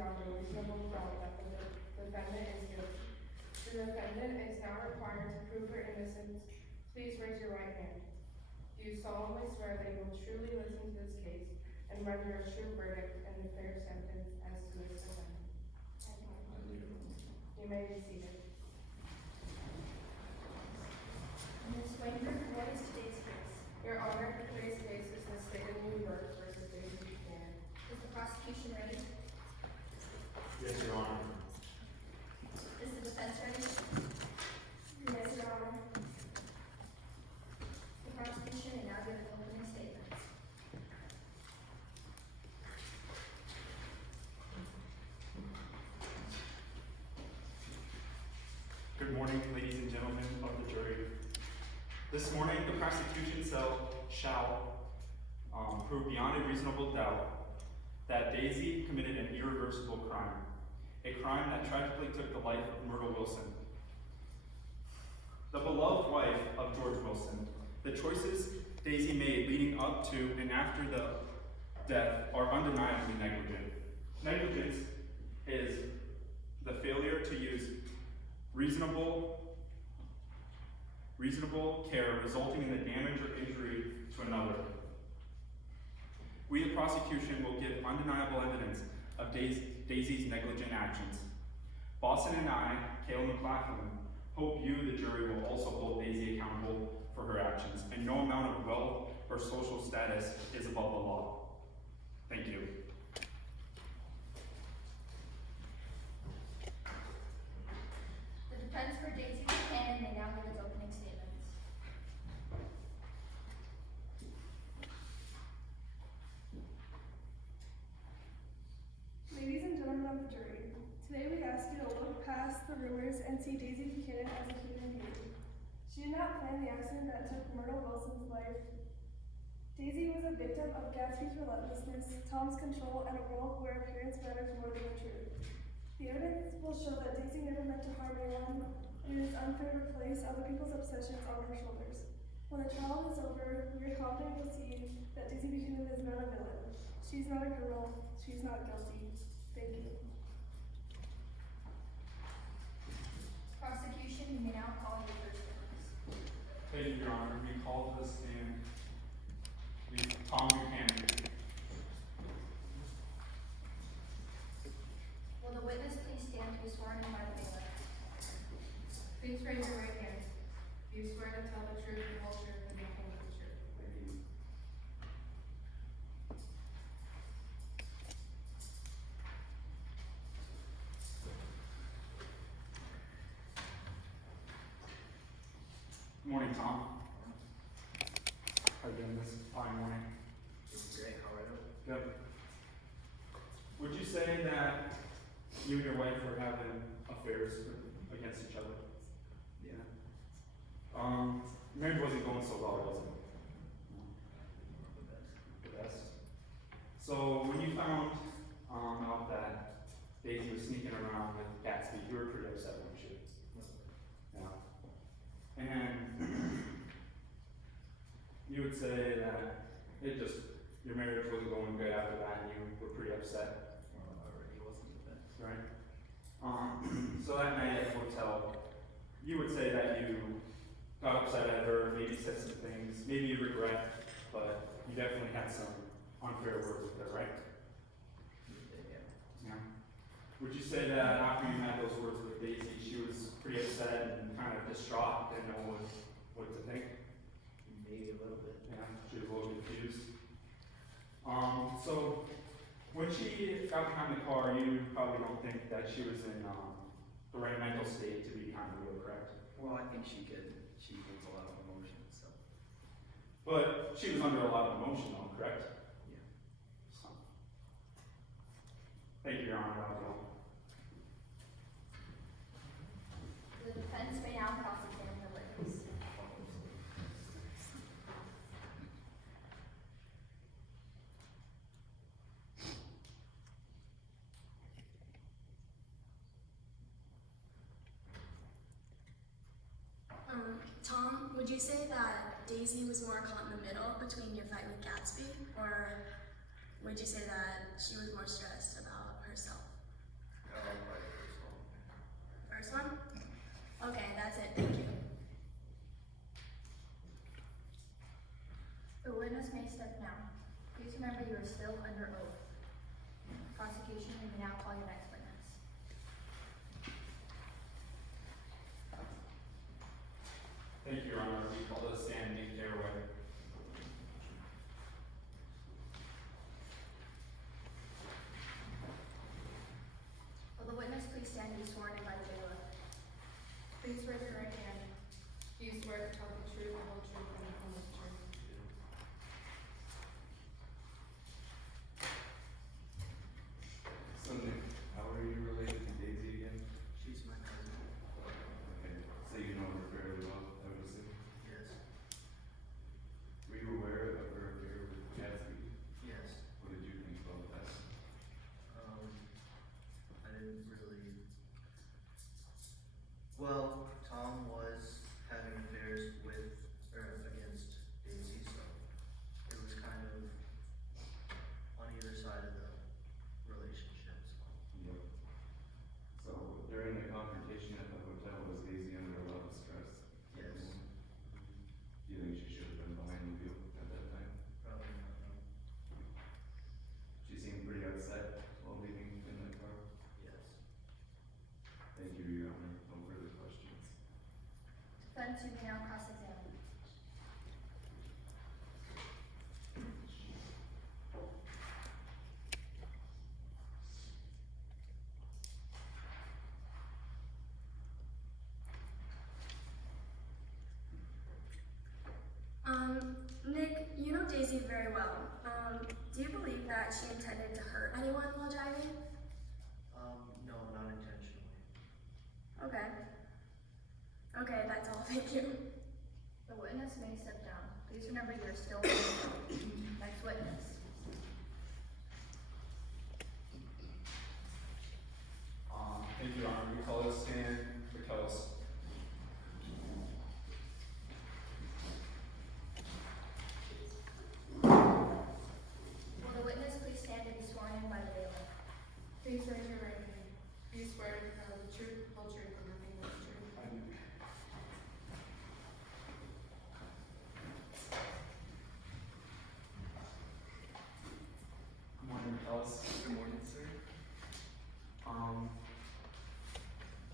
beyond a reasonable doubt that the defendant is guilty. The defendant is now required to prove her innocence. Please raise your right hand. Do you solemnly swear that you will truly listen to this case and render a true verdict and a fair sentence as to this defendant? You may be seated. Ms. Wainberg, what is today's case? Your Honor, today's case is the State of New York versus Daisy Buchanan. Is the prosecution ready? Yes, Your Honor. Is the defense ready? Yes, Your Honor. The prosecution may now give its opening statements. Good morning, ladies and gentlemen of the jury. This morning, the prosecution shall prove beyond a reasonable doubt that Daisy committed an irreversible crime, a crime that tragically took the life of Myrtle Wilson, the beloved wife of George Wilson. The choices Daisy made leading up to and after the death are undeniably negligent. Negligence is the failure to use reasonable care resulting in the damage or injury to another. We, the prosecution, will give undeniable evidence of Daisy's negligent actions. Boston and I, Cale McLaughlin, hope you, the jury, will also hold Daisy accountable for her actions, and no amount of wealth or social status is above the law. Thank you. The defense for Daisy Buchanan may now give its opening statements. Ladies and gentlemen of the jury, today we ask you to look past the rumors and see Daisy Buchanan as a human being. She did not plan the accident that took Myrtle Wilson's life. Daisy was a victim of Gatsby's relentlessness, Tom's control, and a world where appearance matters more than the truth. The evidence will show that Daisy never meant to harm anyone, and it is unfair to place other people's obsessions on her shoulders. When the trial is over, we are confident we'll see that Daisy Buchanan is not a villain. She's not a criminal. She's not guilty. Thank you. Prosecution, you may now call your first witness. Thank you, Your Honor. We call to the stand Tom Buchanan. Will the witness please stand to be sworn in by the bailiff? Please raise your right hand. Do you swear to tell the truth, the whole truth, and nothing but the truth? Thank you. Good morning, Tom. How are you doing this fine morning? Great, how are you? Good. Would you say that you and your wife were having affairs against each other? Yeah. Marriage wasn't going so well, was it? The best. The best. So when you found out that Daisy was sneaking around with Gatsby, you were pretty upset, weren't you? Yeah. And you would say that your marriage wasn't going good after that, and you were pretty upset, Well, already wasn't the best. right? So that night at the hotel, you would say that you got upset at her, maybe said some things, maybe you regret, but you definitely had some unfair words with her, right? Yeah. Yeah. Would you say that after you had those words with Daisy, she was pretty upset and kind of distraught, didn't know what to think? Maybe a little bit. Yeah, she was a little confused. So when she got behind the car, you probably don't think that she was in the right mental state to be behind the wheel, correct? Well, I think she feels a lot of emotion, so. But she was under a lot of emotion, though, correct? Yeah. So. Thank you, Your Honor. That was all. The defense may now cross-examine the witness. Tom, would you say that Daisy was more caught in the middle between your fight with Gatsby, or would you say that she was more stressed about herself? now call your next witness. Thank you, Your Honor. We call this stand Nick Caraway. Will the witness please stand and be sworn in by the bailiff? Please raise your right hand. Do you swear to tell the truth, the whole truth, and nothing but the truth? So Nick, how are you related to Daisy again? She's my cousin. Okay, so you know her fairly well, I would assume. Yes. Were you aware of her affair with Gatsby? Yes. What did you think about that? I didn't really. Well, Tom was having affairs with or against Daisy, so it was kind of on either side of the relationship. So. Yep. So during the confrontation at the hotel, was Daisy under a lot of stress? Yes. Do you think she should have been behind the wheel at that time? Probably not. No. She seemed pretty upset while leaving in the car. Yes. Thank you, Your Honor. No further questions. Defense, you may now cross-examine. Nick, you know Daisy very well. Do you believe that she intended to hurt anyone while driving? No, not intentionally. Okay. Okay, that's all. Thank you. The witness may step down. Please remember you are still next witness. Thank you, Your Honor. We call this stand McKellis. Will the witness please stand and be sworn in by the bailiff? Please raise your right hand. Do you swear to tell the truth, the whole truth, and nothing but the truth? I do. Good morning, McKellis. Good morning, sir.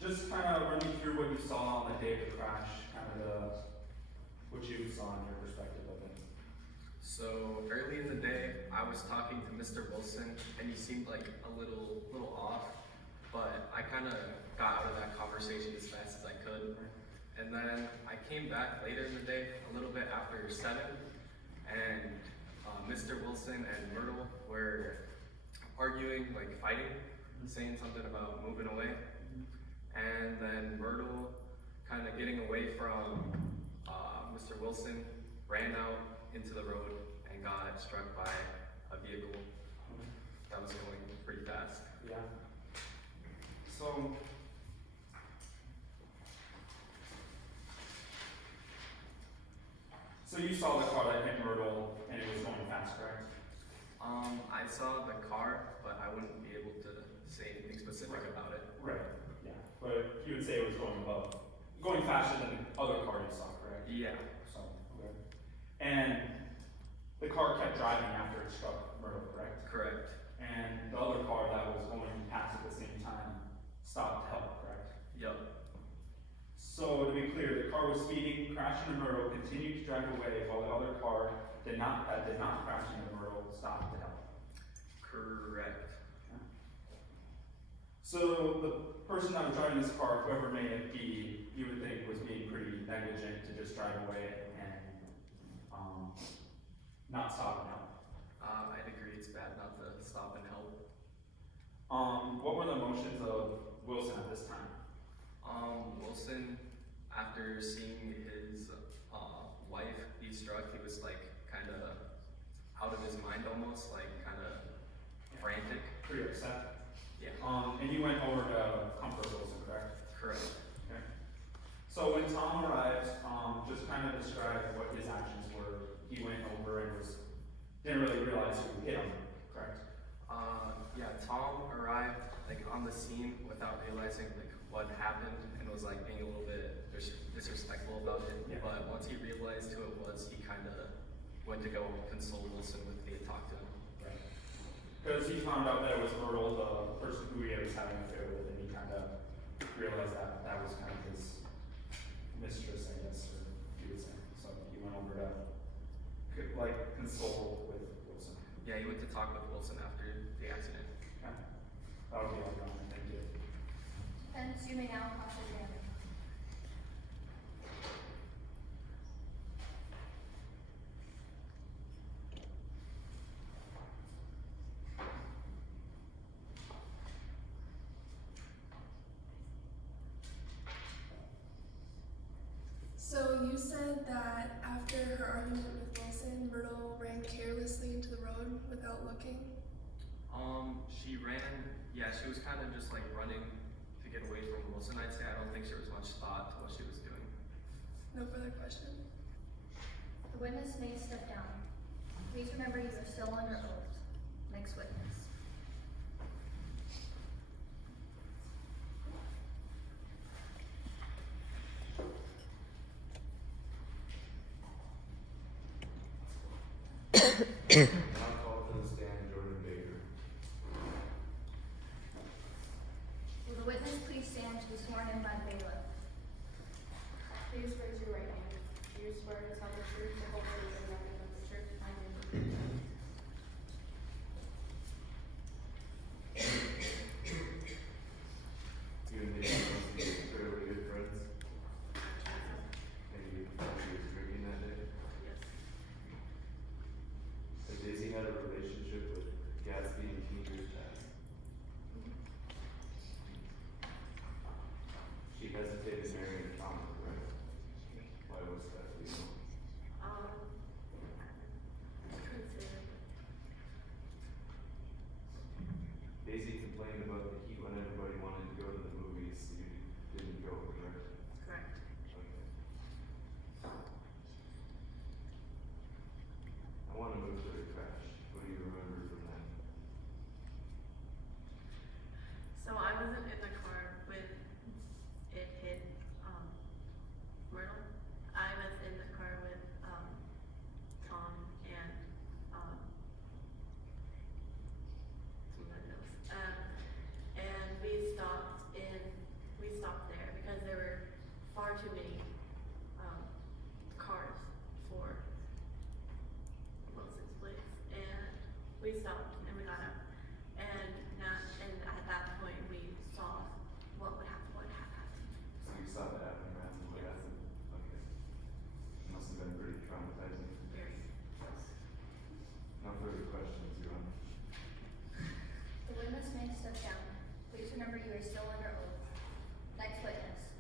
Just kind of run me through what you saw on the day of the crash, kind of what you saw in your perspective of it. So early in the day, I was talking to Mr. Wilson, and he seemed like a little off, but I kind of got out of that conversation as fast as I could. And then I came back later in the day, a little bit after 7, and Mr. Wilson and Myrtle were arguing, like fighting, saying something about moving away. And then Myrtle, kind of getting away from Mr. Wilson, ran out into the road and got struck by a vehicle that was going pretty fast. Yeah. So, you saw the car that hit Myrtle and it was going fast, correct? I saw the car, but I wouldn't be able to say anything specific about it. Right. Yeah. But you would say it was going faster than the other car you saw, correct? Yeah. So, okay. And the car kept driving after it struck Myrtle, correct? Correct. And the other car that was going past at the same time stopped to help, correct? Yep. So to be clear, the car was speeding, crashed into Myrtle, continued to drive away, while the other car did not crash into Myrtle, stopped to help. Correct. So the person that was driving this car, whoever may it be, you would think was being pretty negligent to just drive away and not stop and help. I'd agree it's bad not to stop and help. What were the emotions of Wilson at this time? Wilson, after seeing his wife be struck, he was like kind of out of his mind almost, like kind of frantic. Pretty upset. Yeah. And you went over to comfort Wilson, correct? Correct. Okay. So when Tom arrived, just kind of describe what his actions were. He went over and didn't really realize who hit him, correct? Yeah, Tom arrived like on the scene without realizing like what happened and was like being a little bit disrespectful about it. Yeah. But once he realized who it was, he kind of went to go console Wilson with he had talked to him. Right. Because he found out that it was Myrtle, the person who he was having an affair with, and he kind of realized that that was kind of his mistress, I guess, or he would say. So he went over to, like, console with Wilson. Yeah, he went to talk with Wilson after the accident. Okay. That would be all done, thank you. Defense, you may now cross-examine. So you said that after her argument with Wilson, Myrtle ran carelessly into the road without looking? She ran, yeah, she was kind of just like running to get away from Wilson, I'd say. I don't think there was much thought to what she was doing. No further questions? The witness may step down. Please remember you are still under oath. Next witness. Now call to the stand Jordan Baker. Will the witness please stand to be sworn in by the bailiff? Please raise your right hand. Do you swear to tell the truth, the whole truth, and nothing but the truth, I do? You and Daisy must be fairly good friends. Maybe you was drinking that day. Has Daisy had a relationship with Gatsby in 2 years past? She hesitated marrying Tom, correct? Why was that, do you know? Daisy complained about the heat when everybody wanted to go to the movies, so you didn't go, correct? Correct. Okay. I wanna move to the crash. What do you remember from that? So I wasn't in the car when it hit, Myrtle. I was in the car with, Tom and, somebody else. And we stopped there because there were far too many, cars for Wilson's place. And we stopped and we got out. And at that point, we saw what had happened. So you saw that happen, right? What happened? Okay. Must have been pretty traumatizing. Very. No further questions, Your Honor. The witness may step down. Please remember you are still under oath. Next witness.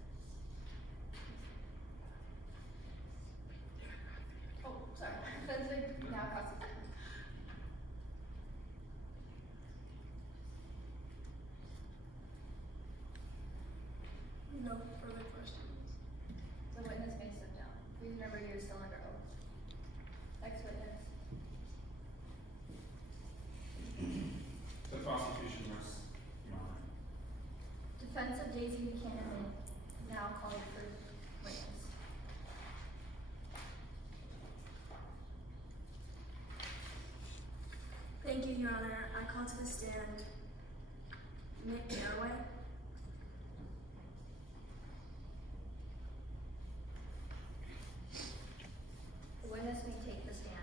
Oh, sorry. Defense, may now cross-examine. No further questions? The witness may step down. Please remember you are still under oath. Next witness. The prosecution rests, Your Honor. Defense of Daisy Buchanan may now call your first witness. Thank you, Your Honor. I call to the stand Nick Garraway. The witness may take the stand.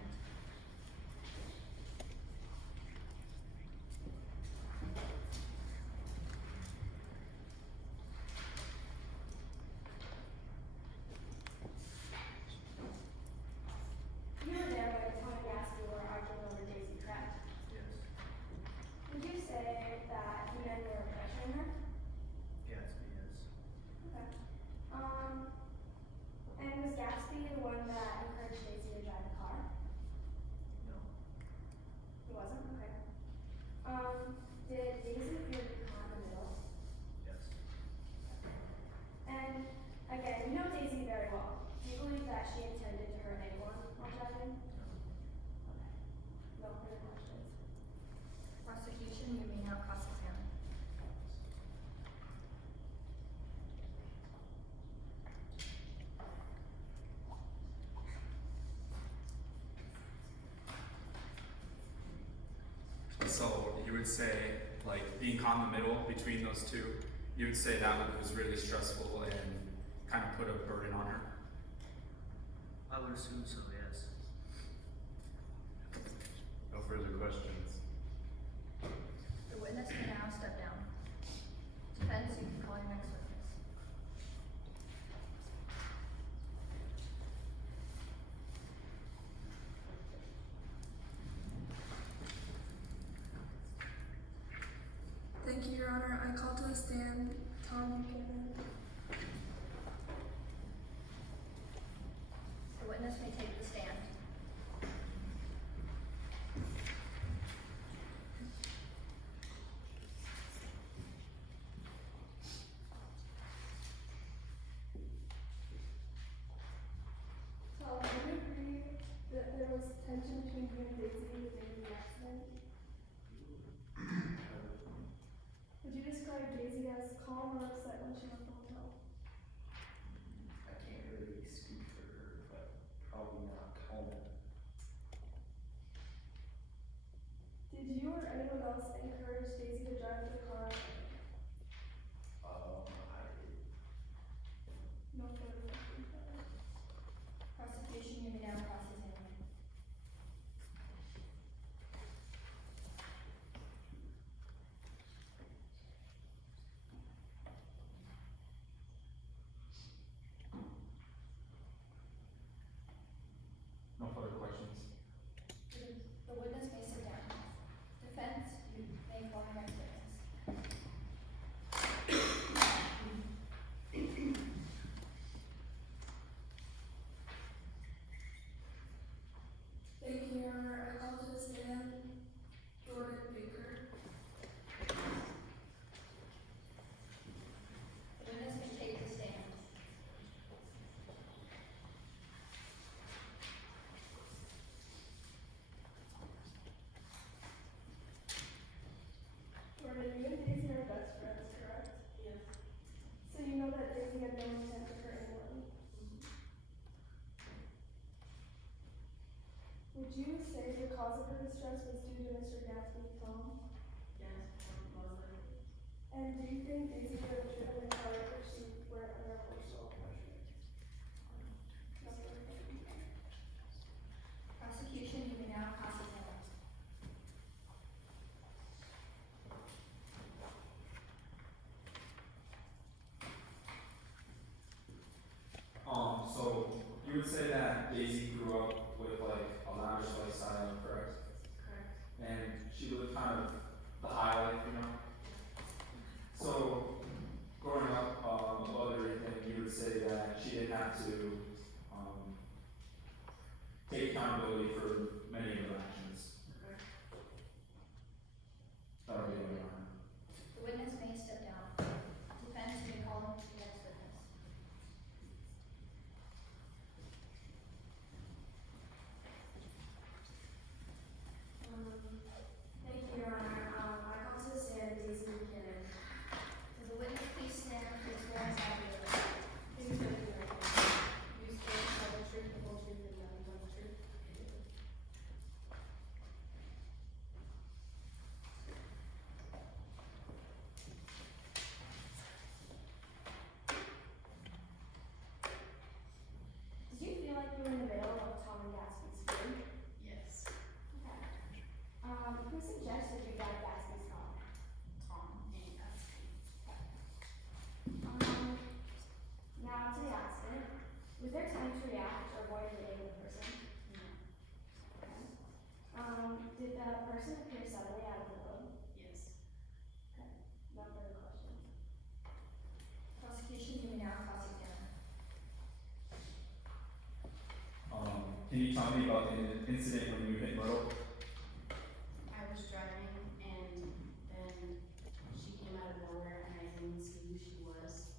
You were there by the time Gatsby were arguing over Daisy, correct? Yes. Would you say that you men were pressuring her? Gatsby, yes. Okay. And was Gatsby the one that encouraged Daisy to drive the car? No. He wasn't? Okay. Did Daisy appear to be caught in the middle? Yes. And again, you know Daisy very well. Do you believe that she intended to hurt anyone while driving? No. Okay. No further questions. Prosecution, you may now cross-examine. So would say, like, being caught in the middle between those two, you would say that one was really stressful and kind of put a burden on her? I would assume so, yes. No further questions. The witness may now step down. Defense, you can call your next witness. Thank you, Your Honor. I call to the stand Tom Buchanan. The witness may take the stand. Tom, do you agree that there was tension between you and Daisy the day of the accident? Would you describe Daisy as calm or upset when she left the hotel? I can't really speak for her, but probably not calm. Did you or anyone else encourage Daisy to drive the car? I did. No further questions. Prosecution, you may now cross-examine. No further questions. The witness may sit down. Defense, you may call your next witness. Thank you, Your Honor. I call to the stand Jordan Baker. The witness may take the stand. Jordan, you and Daisy are best friends, correct? Yes. So you know that Daisy had no intent to hurt anyone. Would you say the cause of her distress was due to Mr. Gatsby's tone? Yes, mostly. And do you think Daisy would have driven the car if she were under emotional pressure? No further questions. Prosecution, you may now cross-examine. So you would say that Daisy grew up with like a lavish lifestyle, correct? Correct. And she lived kind of the high life, you know? So growing up, above everything, you would say that she didn't have to, take accountability for many of her actions. Correct. That would be my honor. The witness may step down. Defense, you may call your next witness. Thank you, Your Honor. I call to the stand Daisy Buchanan. Will the witness please stand for the sworn affidavit? Please raise your right hand. Do you swear to tell the truth, the whole truth, and nothing but the truth? Did you feel like you were in the middle of Tom and Gatsby's feud? Yes. Okay. Who suggested you drive Gatsby's car? Tom and Gatsby. Now to the accident. Was there time to react or avoid hitting the person? No. Okay. Did the person appear suddenly out of the blue? Yes. Okay. No further questions. Prosecution, you may now cross-examine. Can you tell me about the incident when you hit Myrtle? I was driving and then she came out of nowhere and I didn't see who she was.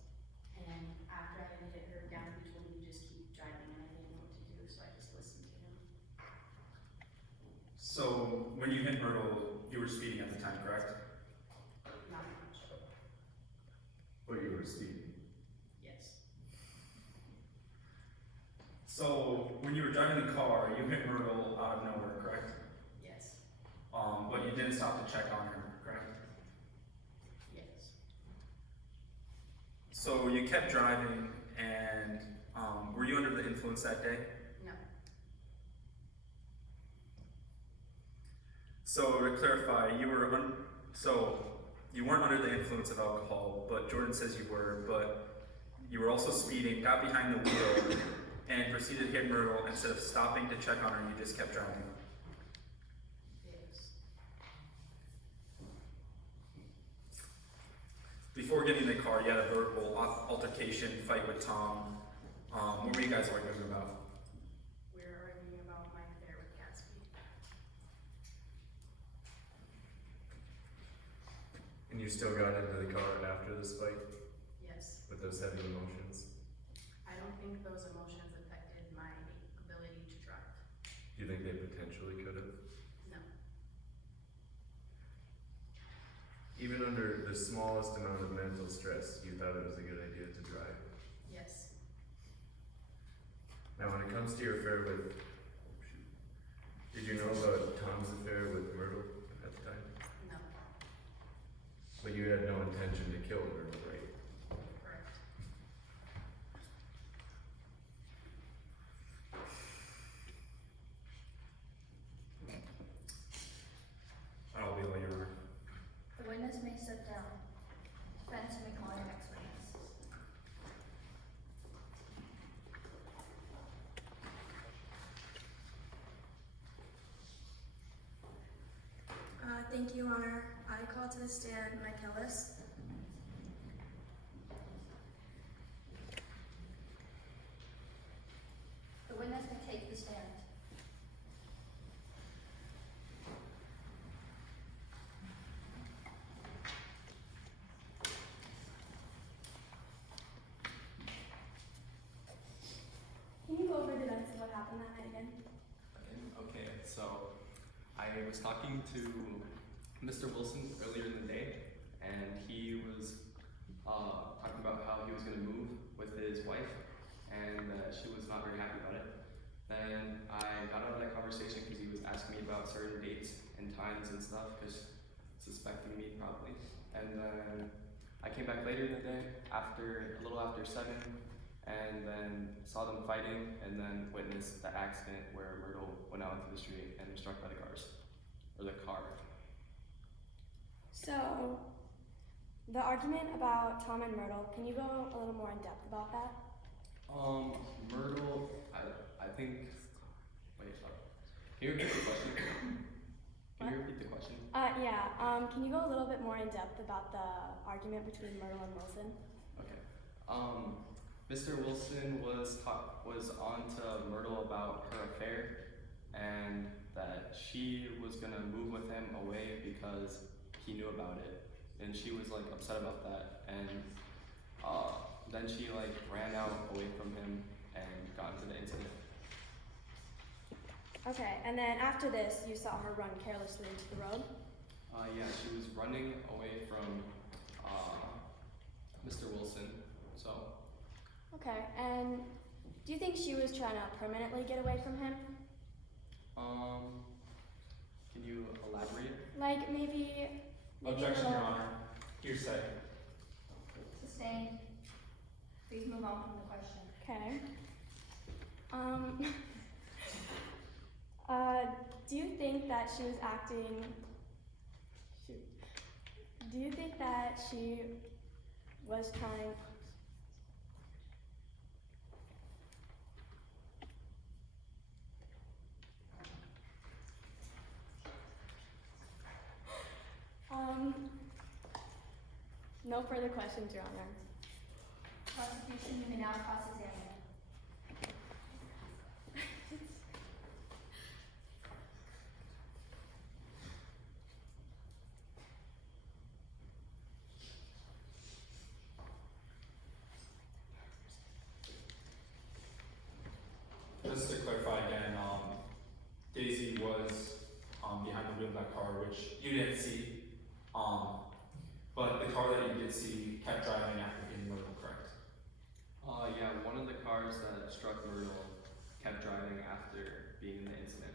And after I had hit her, Gatsby told me to just keep driving and I didn't know what to do, so I just listened to him. So when you hit Myrtle, you were speeding at the time, correct? Not much. But you were speeding. Yes. So when you were driving the car, you hit Myrtle out of nowhere, correct? Yes. But you didn't stop to check on her, So you kept driving, and were you under the influence that day? No. So to clarify, you weren't under the influence of alcohol, but Jordan says you were, but you were also speeding, got behind the wheel, and proceeded to hit Myrtle. Instead of stopping to check on her, you just kept driving. Yes. Before getting in the car, you had a verbal altercation, fight with Tom. What were you guys arguing about? We were arguing about my affair with Gatsby. And you still got into the car after this fight Yes. with those heavy emotions? I don't think those emotions affected my ability to drive. Do you think they potentially could have? No. Even under the smallest amount of mental stress, you thought it was a good idea to drive? Yes. Now, when it comes to your affair with, did you know about Tom's affair with Myrtle at the time? No. But you had no intention to kill Myrtle, right? Correct. I'll be later. The witness may step down. Defense may call your next witness. Thank you, Your Honor. I call to the stand Mike Ellis. The witness may take the stand. Can you go over the events of what happened that night again? Okay, so I was talking to Mr. Wilson earlier in the day, and he was talking about how he was going to move with his wife, and she was not very happy about it. Then I got out of that conversation because he was asking me about certain dates and times and stuff, because suspecting me probably. And then I came back later in the day, a little after 7, and then saw them fighting, and then witnessed the accident where Myrtle went out into the street and was struck by the car. So, the argument about Tom and Myrtle, can you go a little more in depth about that? Myrtle, I think, wait, sorry. Can you repeat the question? Can you repeat the question? Can you go a little bit more in depth about the argument between Myrtle and Wilson? Okay. Mr. Wilson was on to Myrtle about her affair, and that she was gonna move with him away because he knew about it, and she was like upset about that, and then she like ran out away from him and got into the incident. Okay, and then after this, you saw her run carelessly into the road? Yeah, she was running away from Mr. Wilson, so. Okay, and do you think she was trying to permanently get away from him? Can you elaborate? Like maybe Objection, a Your little- Honor. Hearsay. Sustained. Please move on from the question. Okay. Do you think that she was acting? Do you think that she was trying? No further questions, Your Honor. Prosecution, you may now cross-examine. Just to clarify again, Daisy was behind the wheel of that car, which you didn't see. But the car that you did see kept driving after hitting Myrtle, correct? Yeah, one of the cars that struck Myrtle kept driving after being in the incident.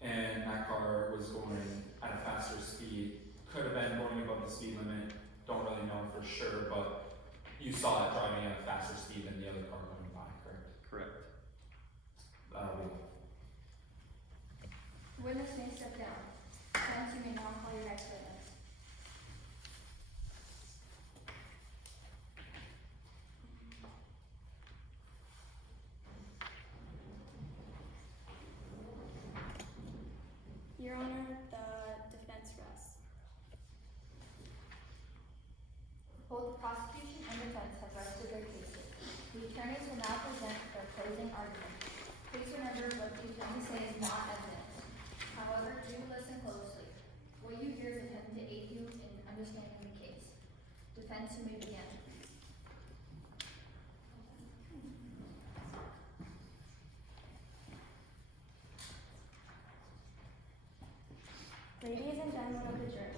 And that car was going at a faster speed. Could have been going above the speed limit. Don't really know for sure, but you saw it driving at a faster speed than the other car coming by, correct? Correct. Witness may step down. Defense, you may now call your next witness. Your Honor, the defense rests. Both the prosecution and defense have rested their cases. The attorneys will now present their closing argument. Please remember what the attorneys say is not evidence. However, do listen closely. What you hear is intended to aid you in understanding the case. Defense, you may begin. Ladies and gentlemen of the jury,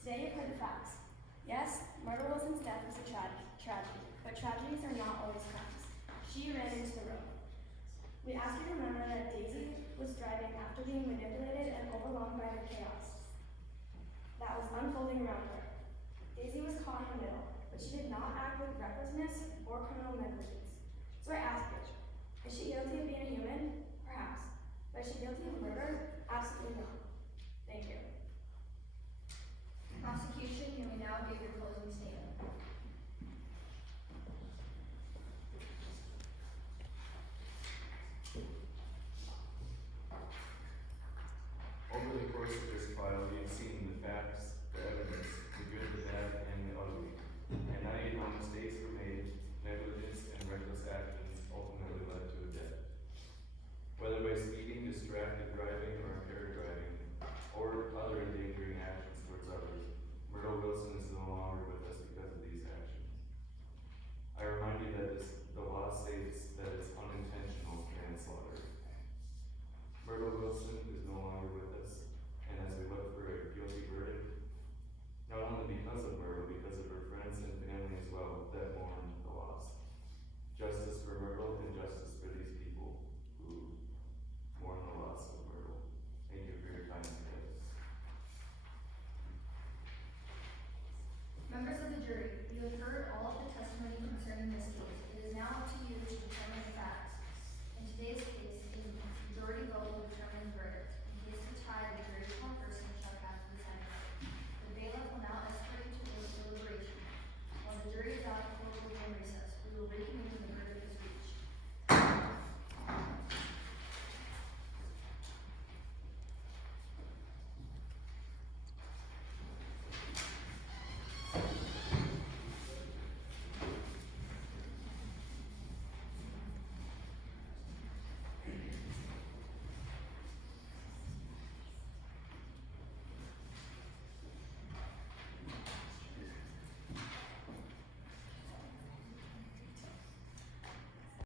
today you've heard the facts. Yes, Myrtle Wilson's death was a tragedy, but tragedies are not always crimes. She ran into the road. We ask you to remember that Daisy was driving after being manipulated and overwhelmed by the chaos that was unfolding around her. Daisy was caught in the middle, but she did not act with recklessness or criminal negligence. So I ask you, is she guilty of being a human? Perhaps. But is she guilty of murder? Absolutely not. Thank you. Prosecution, you may now give your closing